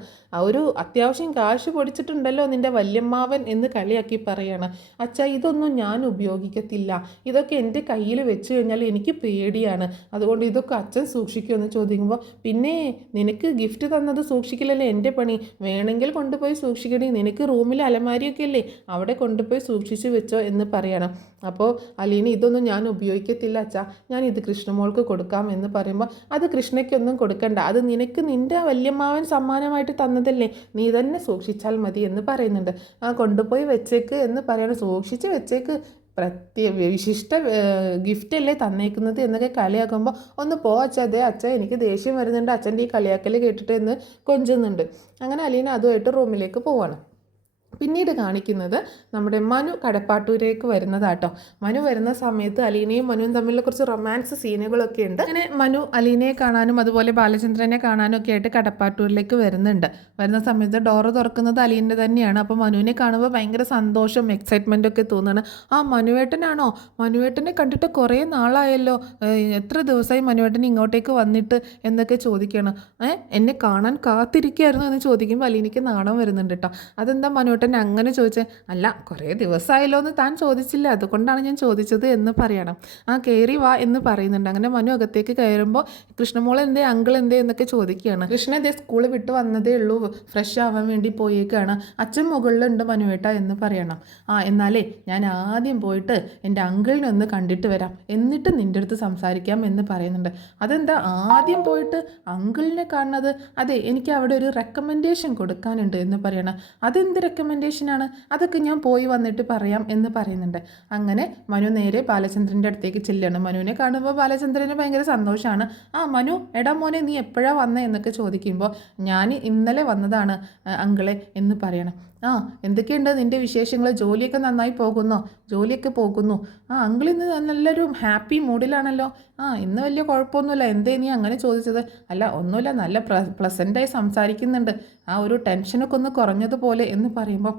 ഒരു അത്യാവശ്യം കാശ് പൊടിച്ചിട്ടുണ്ടല്ലോ നിൻ്റെ വല്യമ്മാവൻ എന്ന് കളിയാക്കി പറയാണ്. അച്ഛാ ഇതൊന്നും ഞാൻ ഉപയോഗിക്കത്തില്ല, ഇതൊക്കെ എൻ്റെ കയ്യിൽ വെച്ച് കഴിഞ്ഞാൽ എനിക്ക് പേടിയാണ്, അതുകൊണ്ട് ഇതൊക്കെ അച്ഛൻ സൂക്ഷിക്കുമെന്ന് ചോദിക്കുമ്പോൾ, പിന്നെ നിനക്ക് ഗിഫ്റ്റ് തന്നത് സൂക്ഷിക്കലല്ലേ എൻ്റെ പണി, വേണമെങ്കിൽ കൊണ്ടുപോയി സൂക്ഷിക്കണേ, നിനക്ക് റൂമിൽ അലമാരിയൊക്കെ അല്ലേ അവിടെ കൊണ്ടുപോയി സൂക്ഷിച്ച് വെച്ചോ എന്ന് പറയണം. അപ്പോൾ അലീന ഇതൊന്നും ഞാൻ ഉപയോഗിക്കത്തില്ല അച്ഛാ, ഞാൻ ഇത് കൃഷ്ണമോൾക്ക് കൊടുക്കാം എന്ന് പറയുമ്പോൾ, അത് കൃഷ്ണയ്ക്കൊന്നും കൊടുക്കണ്ട, അത് നിനക്ക് നിൻ്റെ വല്യമ്മാവൻ സമ്മാനമായിട്ട് തന്നതല്ലേ, നീ തന്നെ സൂക്ഷിച്ചാൽ മതി എന്ന് പറയുന്നുണ്ട്. കൊണ്ടുപോയി വെച്ചേക്ക് എന്ന് പറയണം. സൂക്ഷിച്ച് വെച്ചേക്ക്, വിശിഷ്ട ഗിഫ്റ്റ് അല്ലേ തന്നേക്കുന്നത് എന്നൊക്കെ കളിയാക്കുമ്പോൾ, ഒന്ന് പോ അച്ഛാ, അതേ അച്ഛാ എനിക്ക് ദേഷ്യം വരുന്നുണ്ട് അച്ഛൻ്റെ ഈ കളിയാക്കൽ കേട്ടിട്ട് എന്ന് കൊഞ്ചുന്നുണ്ട്. അങ്ങനെ അലീന അതുമായിട്ട് റൂമിലേക്ക് പോവാണ്. പിന്നീട് കാണിക്കുന്നത് നമ്മുടെ മനു കടപ്പാട്ടൂരേക്ക് വരുന്നതാട്ടോ. മനു വരുന്ന സമയത്ത് അലീനയും മനുവും തമ്മിലുള്ള കുറച്ച് റൊമാൻസ് സീനുകളൊക്കെ ഉണ്ട്. അങ്ങനെ മനു അലീനയെ കാണാനും അതുപോലെ ബാലചന്ദ്രനെ കാണാനും ഒക്കെ ആയിട്ട് കടപ്പാട്ടൂരിലേക്ക് വരുന്നുണ്ട്. വരുന്ന സമയത്ത് ഡോറ് തുറക്കുന്നത് അലീന തന്നെയാണ്. അപ്പോൾ മനുവിനെ കാണുമ്പോൾ ഭയങ്കര സന്തോഷം എക്സൈറ്റ്മെൻ്റ് ഒക്കെ തോന്നുകയാണ്. മനുവേട്ടനാണോ? മനുവേട്ടനെ കണ്ടിട്ട് കുറേ നാളായല്ലോ, എത്ര ദിവസമായി മനുവേട്ടൻ ഇങ്ങോട്ടേക്ക് വന്നിട്ട് എന്നൊക്കെ ചോദിക്കുകയാണ്. എന്നെ കാണാൻ കാത്തിരിക്കുകയായിരുന്നു എന്ന് ചോദിക്കുമ്പോൾ അലീനയ്ക്ക് നാണം വരുന്നുണ്ട് കേട്ടോ. അതെന്താ മനുവേട്ടൻ അങ്ങനെ ചോദിച്ചേ? അല്ല കുറേ ദിവസമായല്ലോ എന്ന് താൻ ചോദിച്ചില്ല, അതുകൊണ്ടാണ് ഞാൻ ചോദിച്ചത് എന്ന് പറയണം. കയറി വാ എന്ന് പറയുന്നുണ്ട്. അങ്ങനെ മനു അകത്തേക്ക് കയറുമ്പോൾ കൃഷ്ണമോൾ എന്തേ, അങ്കിൾ എന്തേ എന്നൊക്കെ ചോദിക്കുകയാണ്. കൃഷ്ണ ഇതേ സ്കൂളിൽ വിട്ട് വന്നതേ ഉള്ളൂ, ഫ്രഷ് ആവാൻ വേണ്ടി പോയേക്കാണ്, അച്ഛൻ മുകളിലുണ്ട് മനുവേട്ട എന്ന് പറയണം. എന്നാലേ ഞാൻ ആദ്യം പോയിട്ട് എൻ്റെ അങ്കിളിനെ ഒന്ന് കണ്ടിട്ട് വരാം, എന്നിട്ട് നിൻ്റെ അടുത്ത് സംസാരിക്കാം എന്ന് പറയുന്നുണ്ട്. അതെന്താ ആദ്യം പോയിട്ട് അങ്കിളിനെ കാണുന്നത്? അതെ എനിക്ക് അവിടെ ഒരു റെക്കമെൻഡേഷൻ കൊടുക്കാനുണ്ട് എന്ന് പറയണം. അതെന്ത് റെക്കമെൻഡേഷനാണ്? അതൊക്കെ ഞാൻ പോയി വന്നിട്ട് പറയാം എന്ന് പറയുന്നുണ്ട്. അങ്ങനെ മനു നേരെ ബാലചന്ദ്രൻ്റെ അടുത്തേക്ക് ചെല്ലുകയാണ്. മനുവിനെ കാണുമ്പോൾ ബാലചന്ദ്രന് ഭയങ്കര സന്തോഷമാണ്. മനു എടാ മോനെ നീ എപ്പോഴാണ് വന്നേ എന്നൊക്കെ ചോദിക്കുമ്പോൾ, ഞാൻ ഇന്നലെ വന്നതാണ് അങ്കിളെ എന്ന് പറയണം. എന്തൊക്കെയുണ്ട് നിൻ്റെ വിശേഷങ്ങൾ? ജോലിയൊക്കെ നന്നായി പോകുന്നോ? ജോലിയൊക്കെ പോകുന്നു. അങ്കിൾ ഇന്ന് നല്ലൊരു ഹാപ്പി മൂഡിലാണല്ലോ. ഇന്ന് വലിയ കുഴപ്പമൊന്നുമില്ല. എന്തേ നീ അങ്ങനെ ചോദിച്ചത്? അല്ല ഒന്നുമില്ല, നല്ല പ്ലസൻ്റായി സംസാരിക്കുന്നുണ്ട്, ഒരു ടെൻഷനൊക്കെ ഒന്ന് കുറഞ്ഞതുപോലെ എന്ന് പറയുമ്പോൾ,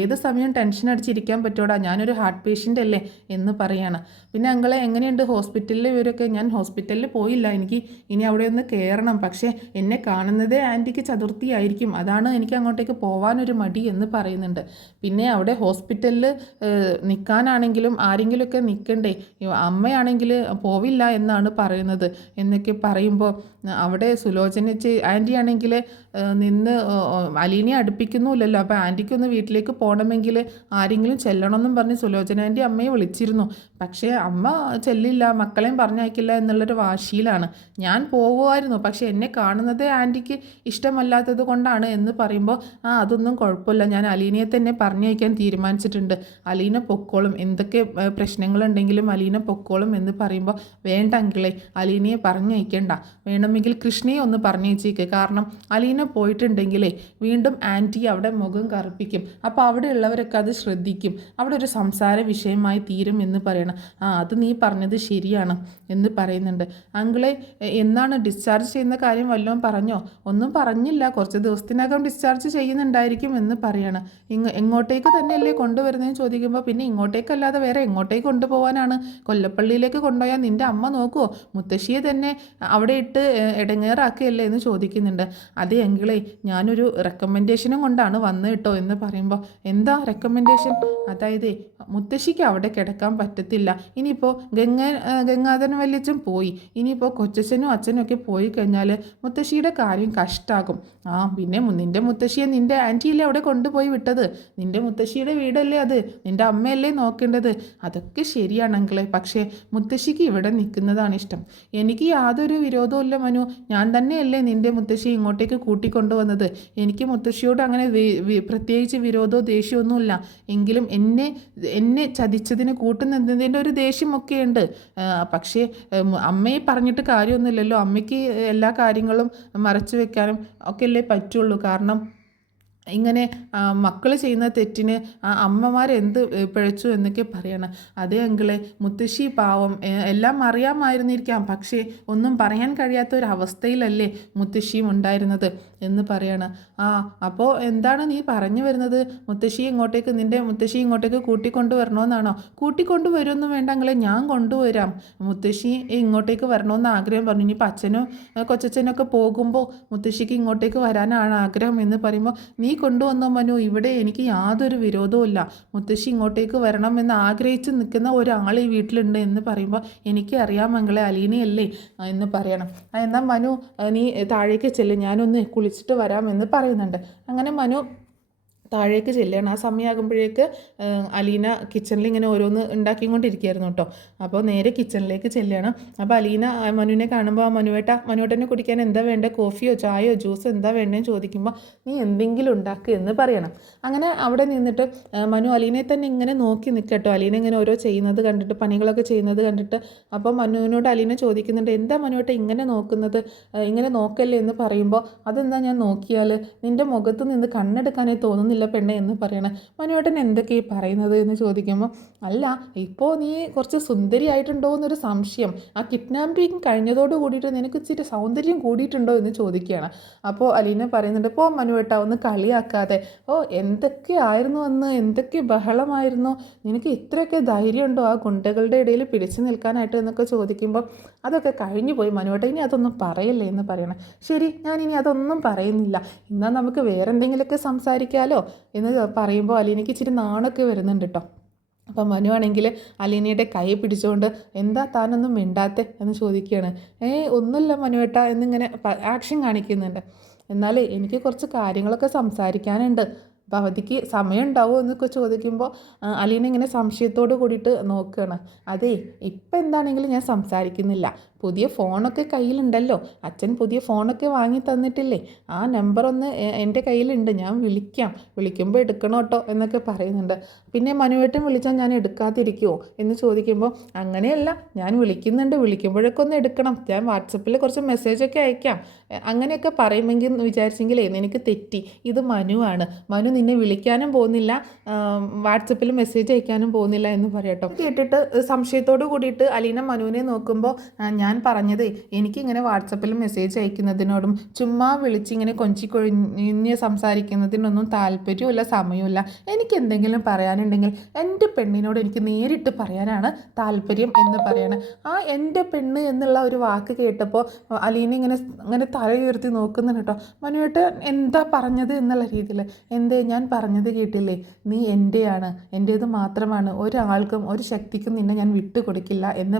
ഏത് സമയം ടെൻഷൻ അടിച്ചിരിക്കാൻ പറ്റൂടാ, ഞാനൊരു ഹാർട്ട് പേഷ്യൻ്റ് അല്ലേ എന്ന് പറയാണ്. പിന്നെ അങ്കിളെ എങ്ങനെയുണ്ട് ഹോസ്പിറ്റലിൽ ഇവരൊക്കെ? ഞാൻ ഹോസ്പിറ്റലിൽ പോയില്ല, എനിക്ക് ഇനി അവിടെ ഒന്ന് കയറണം, പക്ഷേ എന്നെ കാണുന്നതേ ആൻറ്റിക്ക് ചതുർത്ഥിയായിരിക്കും, അതാണ് എനിക്ക് അങ്ങോട്ടേക്ക് പോകാനൊരു മടി എന്ന് പറയുന്നുണ്ട്. പിന്നെ അവിടെ ഹോസ്പിറ്റലിൽ നിൽക്കാനാണെങ്കിലും ആരെങ്കിലുമൊക്കെ നിൽക്കണ്ടേ, അമ്മയാണെങ്കിൽ പോവില്ല എന്നാണ് പറയുന്നത് എന്നൊക്കെ പറയുമ്പോൾ, അവിടെ സുലോചന ആൻറ്റി ആണെങ്കിൽ നിന്ന് അലീനെ അടുപ്പിക്കുന്നുമില്ലല്ലോ, അപ്പോൾ ആൻറ്റിക്കൊന്ന് വീട്ടിലേക്ക് പോകണമെങ്കിൽ ആരെങ്കിലും ചെല്ലണമെന്നും പറഞ്ഞ് സുലോചന ആൻറ്റി അമ്മയെ വിളിച്ചിരുന്നു. പക്ഷേ അമ്മ ചെല്ലില്ല, മക്കളെയും പറഞ്ഞയക്കില്ല എന്നുള്ളൊരു വാശിയിലാണ്. ഞാൻ പോകുമായിരുന്നു, പക്ഷേ എന്നെ കാണുന്നത് ആൻറ്റിക്ക് ഇഷ്ടമല്ലാത്തത് കൊണ്ടാണ് എന്ന് പറയുമ്പോൾ, അതൊന്നും കുഴപ്പമില്ല, ഞാൻ അലീനയെ തന്നെ പറഞ്ഞയക്കാൻ തീരുമാനിച്ചിട്ടുണ്ട്, അലീന പൊക്കോളും, എന്തൊക്കെ പ്രശ്നങ്ങളുണ്ടെങ്കിലും അലീന പൊക്കോളും എന്ന് പറയുമ്പോൾ, വേണ്ട അങ്കിളെ അലീനയെ പറഞ്ഞയക്കേണ്ട, വേണമെങ്കിൽ കൃഷ്ണയെ ഒന്ന് പറഞ്ഞയച്ചേക്ക്, കാരണം അലീന പോയിട്ടുണ്ടെങ്കിലേ വീണ്ടും ആൻറ്റി അവിടെ മുഖം കറുപ്പിക്കും, അപ്പോൾ അവിടെയുള്ളവരൊക്കെ അത് ശ്രദ്ധിക്കും, അവിടെ ഒരു സംസാര വിഷയമായി തീരും എന്ന് പറയണം. അത് നീ പറഞ്ഞത് ശരിയാണ് എന്ന് പറയുന്നുണ്ട്. അങ്കിളെ, എന്നാണ് ഡിസ്ചാർജ് ചെയ്യുന്ന കാര്യം വല്ലതും പറഞ്ഞോ? ഒന്നും പറഞ്ഞില്ല, കുറച്ച് ദിവസത്തിനകം ഡിസ്ചാർജ് ചെയ്യുന്നുണ്ടായിരിക്കും എന്ന് പറയണം. എങ്ങോട്ടേക്ക് തന്നെയല്ലേ കൊണ്ടുവരുന്നതെന്ന് ചോദിക്കുമ്പോൾ, പിന്നെ ഇങ്ങോട്ടേക്കല്ലാതെ വേറെ എങ്ങോട്ടേക്ക് കൊണ്ടുപോകാനാണ്? കൊല്ലപ്പള്ളിയിലേക്ക് കൊണ്ടുപോയാൽ നിൻ്റെ അമ്മ നോക്കുമോ? മുത്തശ്ശിയെ തന്നെ അവിടെ ഇട്ട് ഇടങ്ങേറാക്കുകയല്ലേ എന്ന് ചോദിക്കുന്നുണ്ട്. അതേ അങ്കിളെ, ഞാനൊരു റെക്കമെൻഡേഷനും കൊണ്ടാണ് വന്നത് കേട്ടോ എന്ന് പറയുമ്പോൾ, എന്താ റെക്കമെൻഡേഷൻ? അതായത് മുത്തശ്ശിക്ക് അവിടെ കിടക്കാൻ പറ്റത്തില്ല. ഇനിയിപ്പോൾ ഗംഗാധരൻ വല്യച്ഛൻ പോയി, ഇനിയിപ്പോൾ കൊച്ചച്ഛനും അച്ഛനും ഒക്കെ പോയി കഴിഞ്ഞാൽ മുത്തശ്ശിയുടെ കാര്യം കഷ്ടാകും. പിന്നെ നിൻ്റെ മുത്തശ്ശിയെ നിൻ്റെ ആൻറ്റിയല്ലേ അവിടെ കൊണ്ടുപോയി വിട്ടത്, നിൻ്റെ മുത്തശ്ശിയുടെ വീടല്ലേ അത്, നിൻ്റെ അമ്മയല്ലേ നോക്കേണ്ടത്. അതൊക്കെ ശരിയാണ് അങ്കിളെ, പക്ഷേ മുത്തശ്ശിക്ക് ഇവിടെ നിൽക്കുന്നതാണ് ഇഷ്ടം. എനിക്ക് യാതൊരു വിരോധവും ഇല്ല മനു, ഞാൻ തന്നെയല്ലേ നിൻ്റെ മുത്തശ്ശി ഇങ്ങോട്ടേക്ക് കൂട്ടിക്കൊണ്ടുവന്നത്. എനിക്ക് മുത്തശ്ശിയോട് അങ്ങനെ പ്രത്യേകിച്ച് വിരോധമോ ദേഷ്യമൊന്നുമില്ല. എങ്കിലും എന്നെ ചതിച്ചതിന് കൂട്ടുന്നതിൻ്റെ ഒരു ദേഷ്യമൊക്കെ ഉണ്ട്. പക്ഷേ അമ്മയെ പറഞ്ഞിട്ട് കാര്യമൊന്നുമില്ലല്ലോ, അമ്മയ്ക്ക് എല്ലാ കാര്യങ്ങളും മറച്ചു വെക്കാനും ഒക്കെ അല്ലേ പറ്റുള്ളൂ. കാരണം ഇങ്ങനെ മക്കൾ ചെയ്യുന്ന തെറ്റിന് അമ്മമാരെന്ത് പിഴച്ചു എന്നൊക്കെ പറയണം. അതേ അങ്കിളെ, മുത്തശ്ശി പാവം, എല്ലാം അറിയാമായിരുന്നിരിക്കാം, പക്ഷേ ഒന്നും പറയാൻ കഴിയാത്ത ഒരു അവസ്ഥയിലല്ലേ മുത്തശ്ശിയും ഉണ്ടായിരുന്നത് എന്ന് പറയണം. അപ്പോൾ എന്താണ് നീ പറഞ്ഞു വരുന്നത്? നിൻ്റെ മുത്തശ്ശി ഇങ്ങോട്ടേക്ക് കൂട്ടിക്കൊണ്ടുവരണമെന്നാണോ? കൂട്ടിക്കൊണ്ടുവരുമൊന്നും വേണ്ട അങ്കിളെ, ഞാൻ കൊണ്ടുവരാം. മുത്തശ്ശി ഇങ്ങോട്ടേക്ക് വരണമെന്ന് ആഗ്രഹം പറഞ്ഞു. ഇനിയിപ്പോൾ അച്ഛനും കൊച്ചച്ഛനൊക്കെ പോകുമ്പോൾ മുത്തശ്ശിക്ക് ഇങ്ങോട്ടേക്ക് വരാനാണ് ആഗ്രഹം എന്ന് പറയുമ്പോൾ, നീ കൊണ്ടുവന്നോ മനു, ഇവിടെ എനിക്ക് യാതൊരു വിരോധവുമില്ല. മുത്തശ്ശി ഇങ്ങോട്ടേക്ക് വരണമെന്ന് ആഗ്രഹിച്ച് നിൽക്കുന്ന ഒരാൾ ഈ വീട്ടിലുണ്ട് എന്ന് പറയുമ്പോൾ, എനിക്ക് അറിയാം മകളെ, അലീനയല്ലേ എന്ന് പറയണം. എന്നാൽ മനു നീ താഴേക്ക് ചെല്ല്, ഞാനൊന്ന് കുളിച്ചിട്ട് വരാമെന്ന് പറയുന്നുണ്ട്. അങ്ങനെ മനു താഴേക്ക് ചെല്ലുകയാണ്. ആ സമയമാകുമ്പോഴേക്ക് അലീന കിച്ചണിൽ ഇങ്ങനെ ഓരോന്ന് ഉണ്ടാക്കിക്കൊണ്ടിരിക്കുകയായിരുന്നു കേട്ടോ. അപ്പോൾ നേരെ കിച്ചണിലേക്ക് ചെല്ലുകയാണ്. അപ്പോൾ അലീന മനുവിനെ കാണുമ്പോൾ, മനുവേട്ടനെ കുടിക്കാൻ എന്താ വേണ്ടത്, കോഫിയോ ചായയോ ജ്യൂസോ എന്താ വേണ്ടതെന്ന് ചോദിക്കുമ്പോൾ, നീ എന്തെങ്കിലും ഉണ്ടാക്കുക എന്ന് പറയണം. അങ്ങനെ അവിടെ നിന്നിട്ട് മനു അലീനയെ തന്നെ ഇങ്ങനെ നോക്കി നിൽക്കട്ടോ. അലീന ഇങ്ങനെ ഓരോ ചെയ്യുന്നത് കണ്ടിട്ട്, പണികളൊക്കെ ചെയ്യുന്നത് കണ്ടിട്ട്, അപ്പോൾ മനുവിനോട് അലീന ചോദിക്കുന്നുണ്ട്, എന്താ മനുവേട്ട ഇങ്ങനെ നോക്കുന്നത്, ഇങ്ങനെ നോക്കല്ലേ എന്ന് പറയുമ്പോൾ, അതെന്താ ഞാൻ നോക്കിയാൽ നിൻ്റെ മുഖത്ത് നിന്ന് കണ്ണെടുക്കാനേ തോന്നുന്നില്ല പെണ്ണെ എന്ന് പറയണേ. മനുവേട്ടൻ എന്തൊക്കെയാ പറയുന്നത് എന്ന് ചോദിക്കുമ്പോൾ, അല്ല ഇപ്പോൾ നീ കുറച്ച് സുന്ദരിയായിട്ടുണ്ടോ എന്നൊരു സംശയം, ആ കിഡ്നാപ്പിങ് കഴിഞ്ഞതോട് കൂടിയിട്ട് നിനക്ക് ഇച്ചിരി സൗന്ദര്യം കൂടിയിട്ടുണ്ടോ എന്ന് ചോദിക്കുകയാണ്. അപ്പോൾ അലീന പറയുന്നുണ്ട്, ഇപ്പോൾ മനുവേട്ട ഒന്ന് കളിയാക്കാതെ, എന്തൊക്കെയായിരുന്നു അന്ന്, എന്തൊക്കെ ബഹളമായിരുന്നു, നിനക്ക് ഇത്രയൊക്കെ ധൈര്യമുണ്ടോ ആ ഗുണ്ടകളുടെ ഇടയിൽ പിടിച്ചു നിൽക്കാനായിട്ട് എന്നൊക്കെ ചോദിക്കുമ്പോൾ, അതൊക്കെ കഴിഞ്ഞു പോയി മനുവേട്ട, ഇനി അതൊന്നും പറയല്ലേ എന്ന് പറയണം. ശരി, ഞാനിനി അതൊന്നും പറയുന്നില്ല, എന്നാൽ നമുക്ക് വേറെ എന്തെങ്കിലുമൊക്കെ സംസാരിക്കാമല്ലോ എന്ന് പറയുമ്പോൾ അലീനയ്ക്ക് ഇച്ചിരി നാണൊക്കെ വരുന്നുണ്ട് കേട്ടോ. അപ്പം മനു ആണെങ്കിൽ അലീനയുടെ കൈ പിടിച്ചുകൊണ്ട്, എന്താ താനൊന്നും മിണ്ടാത്തെ എന്ന് ചോദിക്കുകയാണ്. ഒന്നുമില്ല മനുവേട്ട എന്നിങ്ങനെ ആക്ഷൻ കാണിക്കുന്നുണ്ട്. എന്നാൽ എനിക്ക് കുറച്ച് കാര്യങ്ങളൊക്കെ സംസാരിക്കാനുണ്ട്, ഭവതിക്ക് സമയം ഉണ്ടാവുമോ എന്നൊക്കെ ചോദിക്കുമ്പോൾ അലീന ഇങ്ങനെ സംശയത്തോട് കൂടിയിട്ട് നോക്കുകയാണ്. അതേ, ഇപ്പം എന്താണെങ്കിലും ഞാൻ സംസാരിക്കുന്നില്ല, പുതിയ ഫോണൊക്കെ കയ്യിലുണ്ടല്ലോ, അച്ഛൻ പുതിയ ഫോണൊക്കെ വാങ്ങി തന്നിട്ടില്ലേ, ആ നമ്പറൊന്ന് എൻ്റെ കയ്യിലുണ്ട്, ഞാൻ വിളിക്കുമ്പോൾ എടുക്കണം കേട്ടോ എന്നൊക്കെ പറയുന്നുണ്ട്. പിന്നെ മനുവേട്ടൻ വിളിച്ചാൽ ഞാൻ എടുക്കാതിരിക്കുമോ എന്ന് ചോദിക്കുമ്പോൾ, അങ്ങനെയല്ല, ഞാൻ വിളിക്കുമ്പോഴൊക്കെ ഒന്ന് എടുക്കണം, ഞാൻ വാട്സപ്പിൽ കുറച്ച് മെസ്സേജൊക്കെ അയക്കാം, അങ്ങനെയൊക്കെ പറയുമെങ്കിൽ വിചാരിച്ചെങ്കിലേ നിനക്ക് തെറ്റി, ഇത് മനുവാണ്, മനു നിന്നെ വിളിക്കാനും പോകുന്നില്ല, വാട്സപ്പിൽ മെസ്സേജ് അയക്കാനും പോകുന്നില്ല എന്ന് പറയട്ടോ. കേട്ടിട്ട് സംശയത്തോട് കൂടിയിട്ട് അലീന മനുവിനെ നോക്കുമ്പോൾ, ഞാൻ പറഞ്ഞത് എനിക്കിങ്ങനെ വാട്സപ്പിൽ മെസ്സേജ് അയക്കുന്നതിനോടും ചുമ്മാ വിളിച്ചിങ്ങനെ കൊഞ്ചിക്കൊഴിഞ്ഞ് സംസാരിക്കുന്നതിനൊന്നും താല്പര്യമില്ല, സമയമില്ല, എനിക്ക് എന്തെങ്കിലും പറയാനുണ്ടെങ്കിൽ എൻ്റെ പെണ്ണിനോട് എനിക്ക് നേരിട്ട് പറയാനാണ് താല്പര്യം എന്ന് പറയണം. എൻ്റെ പെണ്ണ് എന്നുള്ള ഒരു വാക്ക് കേട്ടപ്പോൾ അലീന ഇങ്ങനെ തലയുയർത്തി നോക്കുന്നുണ്ട് കേട്ടോ. മനുവേട്ട എന്താ പറഞ്ഞത് എന്നുള്ള രീതിയിൽ, എന്തേ ഞാൻ പറഞ്ഞത് കേട്ടില്ലേ, നീ എൻ്റെയാണ്, എൻ്റേത് മാത്രമാണ്, ഒരാൾക്കും ഒരു ശക്തിക്കും നിന്നെ ഞാൻ വിട്ടുകൊടുക്കില്ല എന്ന്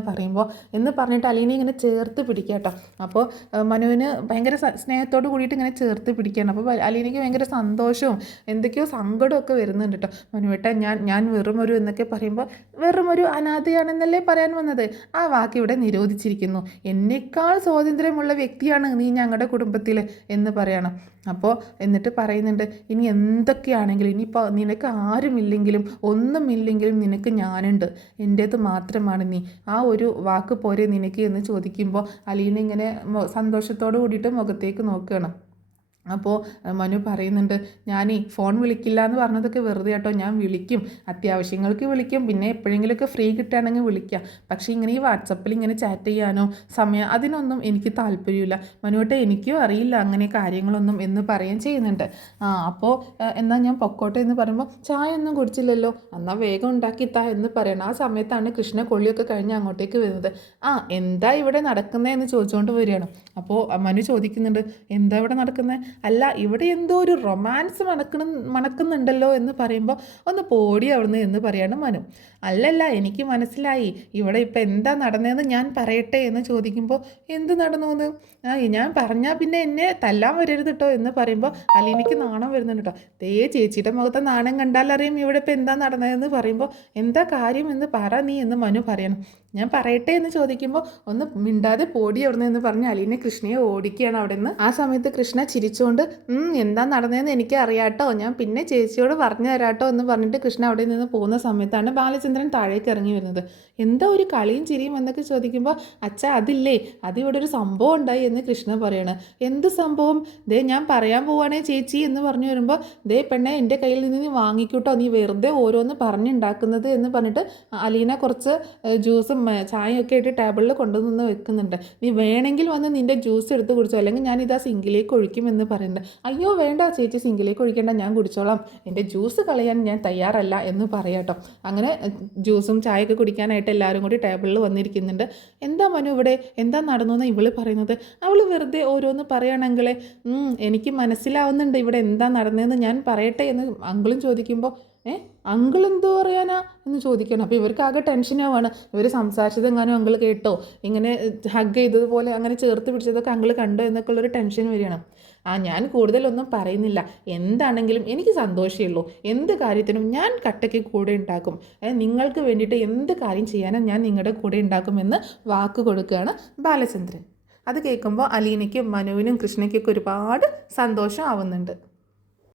പറഞ്ഞിട്ട് അലീന ഇങ്ങനെ ചേർത്ത് പിടിക്കുക കേട്ടോ. അപ്പോൾ മനുവിന് ഭയങ്കര സ്നേഹത്തോട് കൂടിയിട്ട് ഇങ്ങനെ ചേർത്ത് പിടിക്കുകയാണ്. അപ്പോൾ അലീനയ്ക്ക് ഭയങ്കര സന്തോഷവും എന്തൊക്കെയോ സങ്കടമൊക്കെ വരുന്നുണ്ട് കേട്ടോ. മനുവേട്ട ഞാൻ വെറുമൊരു എന്നൊക്കെ പറയുമ്പോൾ, വെറുമൊരു അനാഥയാണെന്നല്ലേ പറയാൻ വന്നത്, ആ വാക്ക് ഇവിടെ നിരോധിച്ചിരിക്കുന്നു, എന്നേക്കാൾ സ്വാതന്ത്ര്യമുള്ള വ്യക്തിയാണ് നീ ഞങ്ങളുടെ കുടുംബത്തിൽ എന്ന് പറയണം. അപ്പോൾ എന്നിട്ട് പറയുന്നുണ്ട്, ഇനി എന്തൊക്കെയാണെങ്കിലും, ഇനിയിപ്പോൾ നിനക്ക് ആരുമില്ലെങ്കിലും ഒന്നുമില്ലെങ്കിലും നിനക്ക് ഞാനുണ്ട്, എൻ്റേത് മാത്രമാണ് നീ, ആ ഒരു വാക്ക് പോരെ നിനക്ക് എന്ന് ചോദിക്കുമ്പോൾ അലീന ഇങ്ങനെ സന്തോഷത്തോട് കൂടിയിട്ട് മുഖത്തേക്ക് നോക്കുകയാണ്. അപ്പോൾ മനു പറയുന്നുണ്ട്, ഞാനീ ഫോൺ വിളിക്കില്ല എന്ന് പറഞ്ഞതൊക്കെ വെറുതെ കേട്ടോ, ഞാൻ വിളിക്കും, അത്യാവശ്യങ്ങൾക്ക് വിളിക്കും, പിന്നെ എപ്പോഴെങ്കിലുമൊക്കെ ഫ്രീ കിട്ടുകയാണെങ്കിൽ വിളിക്കാം. പക്ഷേ ഇങ്ങനെ ഈ വാട്സപ്പിൽ ഇങ്ങനെ ചാറ്റ് ചെയ്യാനോ സമയം അതിനൊന്നും എനിക്ക് താല്പര്യമില്ല മനുവേട്ടെ, എനിക്കും അറിയില്ല അങ്ങനെ കാര്യങ്ങളൊന്നും എന്ന് പറയുകയും ചെയ്യുന്നുണ്ട്. അപ്പോൾ എന്നാൽ ഞാൻ പൊക്കോട്ടെ എന്ന് പറയുമ്പോൾ, ചായ ഒന്നും കുടിച്ചില്ലല്ലോ, എന്നാൽ വേഗം ഉണ്ടാക്കിത്താ എന്ന് പറയണം. ആ സമയത്താണ് കൃഷ്ണ കൊള്ളിയൊക്കെ കഴിഞ്ഞ് അങ്ങോട്ടേക്ക് വരുന്നത്. എന്താ ഇവിടെ നടക്കുന്നതെന്ന് ചോദിച്ചുകൊണ്ട് വരികയാണ്. അപ്പോൾ മനു ചോദിക്കുന്നുണ്ട്, എന്താ ഇവിടെ നടക്കുന്നത്? അല്ല, ഇവിടെ എന്തോ ഒരു റൊമാൻസ് മണക്കുന്നുണ്ടല്ലോ എന്ന് പറയുമ്പോൾ, ഒന്ന് പോടി അവിടുന്ന് എന്ന് പറയാണ് മനു. അല്ലല്ല, എനിക്ക് മനസ്സിലായി, ഇവിടെ ഇപ്പം എന്താ നടന്നതെന്ന് ഞാൻ പറയട്ടെ എന്ന് ചോദിക്കുമ്പോൾ, എന്ത് നടന്നു എന്ന്? ഞാൻ പറഞ്ഞാൽ പിന്നെ എന്നെ തല്ലാൻ വരരുത് കേട്ടോ എന്ന് പറയുമ്പോൾ അലീനയ്ക്ക് നാണം വരുന്നുണ്ട് കേട്ടോ. ചേച്ചിയുടെ മുഖത്തെ നാണം കണ്ടാലറിയും ഇവിടെ ഇപ്പം എന്താ നടന്നതെന്ന് പറയുമ്പോൾ, എന്താ കാര്യം എന്ന് പറ നീ എന്ന് മനു പറയണം. ഞാൻ പറയട്ടെ എന്ന് ചോദിക്കുമ്പോൾ, ഒന്ന് മിണ്ടാതെ പോടി അവിടുന്ന് എന്ന് പറഞ്ഞ് അലീനെ കൃഷ്ണയെ ഓടിക്കുകയാണ് അവിടെ നിന്ന്. ആ സമയത്ത് കൃഷ്ണ ചിരിച്ചുകൊണ്ട്, എന്താ നടന്നതെന്ന് എനിക്ക് അറിയാട്ടോ, ഞാൻ പിന്നെ ചേച്ചിയോട് പറഞ്ഞു തരാട്ടോ എന്ന് പറഞ്ഞിട്ട് കൃഷ്ണ അവിടെ നിന്ന് പോകുന്ന സമയത്താണ് ബാലചന്ദ്രൻ താഴേക്ക് ഇറങ്ങി വരുന്നത്. എന്താ ഒരു കളിയും ചിരിയും എന്നൊക്കെ ചോദിക്കുമ്പോൾ, അച്ഛാ അതില്ലേ, അതിവിടെ ഒരു സംഭവം ഉണ്ടായി എന്ന് കൃഷ്ണ പറയാണ്. എന്ത് സംഭവം? ഞാൻ പറയാൻ പോവാണേ ചേച്ചി എന്ന് പറഞ്ഞു വരുമ്പോൾ, പെണ്ണെ എൻ്റെ കയ്യിൽ നിന്ന് നീ വാങ്ങിക്കൂട്ടോ, നീ വെറുതെ ഓരോന്ന് പറഞ്ഞുണ്ടാക്കുന്നത് എന്ന് പറഞ്ഞിട്ട് അലീന കുറച്ച് ജ്യൂസും ചായയൊക്കെ ആയിട്ട് ടേബിളിൽ കൊണ്ടുവന്ന് വെക്കുന്നുണ്ട്. നീ വേണമെങ്കിൽ വന്ന് നിൻ്റെ ജ്യൂസ് എടുത്ത് കുടിച്ചോ, അല്ലെങ്കിൽ ഞാൻ ഇതാ സിങ്കിലേക്ക് ഒഴിക്കുമെന്ന് പറയുന്നുണ്ട്. അയ്യോ വേണ്ട ചേച്ചി, സിങ്കിലേക്ക് ഒഴിക്കേണ്ട, ഞാൻ കുടിച്ചോളാം, എൻ്റെ ജ്യൂസ് കളയാൻ ഞാൻ തയ്യാറല്ല എന്ന് പറയാട്ടോ. അങ്ങനെ ജ്യൂസും ചായയൊക്കെ കുടിക്കാനായിട്ട് എല്ലാവരും കൂടി ടേബിളിൽ വന്നിരിക്കുന്നുണ്ട്. എന്താ മനു ഇവിടെ എന്താ നടന്നു എന്ന് ഇവള് പറയുന്നത്? അവൾ വെറുതെ ഓരോന്ന് പറയുകയാണെങ്കിലേ എനിക്ക് മനസ്സിലാവുന്നുണ്ട് ഇവിടെ എന്താ നടന്നതെന്ന്, ഞാൻ പറയട്ടെ എന്ന് അങ്കിളും ചോദിക്കുമ്പോൾ, അങ്കിൾ എന്തോ പറയാനാ എന്ന് ചോദിക്കണം. അപ്പോൾ ഇവർക്ക് ആകെ ടെൻഷനാവാണ്. ഇവർ സംസാരിച്ചത് എങ്ങാനും അങ്കിൾ കേട്ടോ, ഇങ്ങനെ ഹഗ് ചെയ്തതുപോലെ അങ്ങനെ ചേർത്ത് പിടിച്ചതൊക്കെ അങ്കിൾ കണ്ടോ എന്നൊക്കെ ഉള്ളൊരു ടെൻഷൻ വരികയാണ്. ഞാൻ കൂടുതലൊന്നും പറയുന്നില്ല, എന്താണെങ്കിലും എനിക്ക് സന്തോഷമേ ഉള്ളൂ, എന്ത് കാര്യത്തിനും ഞാൻ കട്ടയ്ക്ക് കൂടെ ഉണ്ടാക്കും, നിങ്ങൾക്ക് വേണ്ടിയിട്ട് എന്ത് കാര്യം ചെയ്യാനും ഞാൻ നിങ്ങളുടെ കൂടെ ഉണ്ടാക്കുമെന്ന് വാക്ക് കൊടുക്കുകയാണ് ബാലചന്ദ്രൻ. അത് കേൾക്കുമ്പോൾ അലീനയ്ക്കും മനുവിനും കൃഷ്ണയ്ക്കൊക്കെ ഒരുപാട് സന്തോഷം ആവുന്നുണ്ട്.